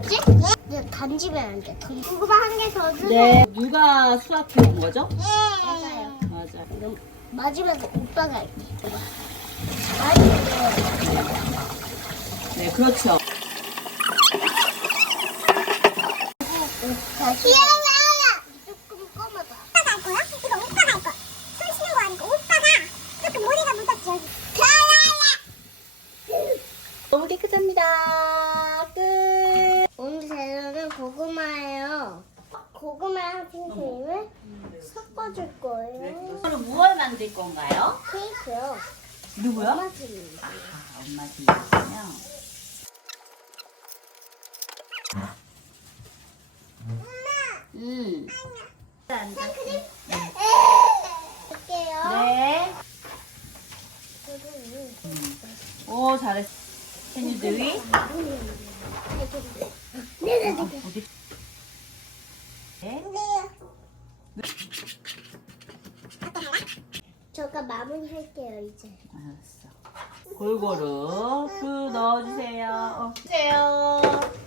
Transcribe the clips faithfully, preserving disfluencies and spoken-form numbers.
뭐지? 네, 던지면 안 돼. 던... 고구마 한 개 더 주세요. 네. 누가 수학해 온 거죠? 맞아요. 맞아. 그럼 마지막에 오빠가 할게. 마지막에. 네, 그렇죠. 귀여워. 조금 검어봐. 오빠가 할 거야? 이거 오빠가 할 거. 손 씻는 거 아니고 오빠가 조금 모래가 묻었지 여기. 너무 깨끗합니다. 끝. 오늘 재료는 고구마예요. 고구마랑 핑크림을 섞어줄 거예요. 오늘은 무얼 만들 건가요? 케이크요. 누구요? 엄마 집입니다. 아, 엄마 집이군요. 음. 핑크림? 할게요. 네. 오, 잘했어. Can you do it? 네네네. 어디? 네. 저가 마무리할게요 이제. 알았어. 골고루 그 넣어주세요. 어. 주세요.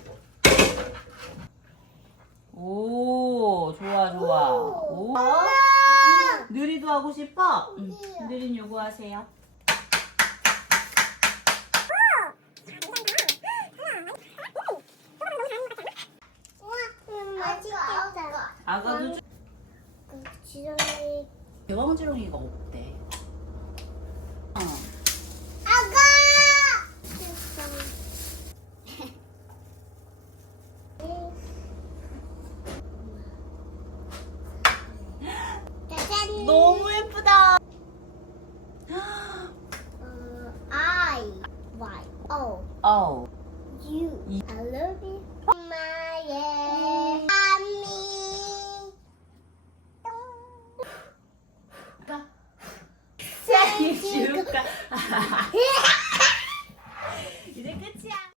오, 좋아, 좋아. 오. 느리도 하고 싶어? 응. 느린 요구하세요. 음, 맛있겠다. 아가도 좀. 그 지렁이. 대왕지렁이가 없대. 어. 아가. 짜잔. 너무 예쁘다. 어, I Y O 어. U I love you. 엄마의 아미. 생일 축하.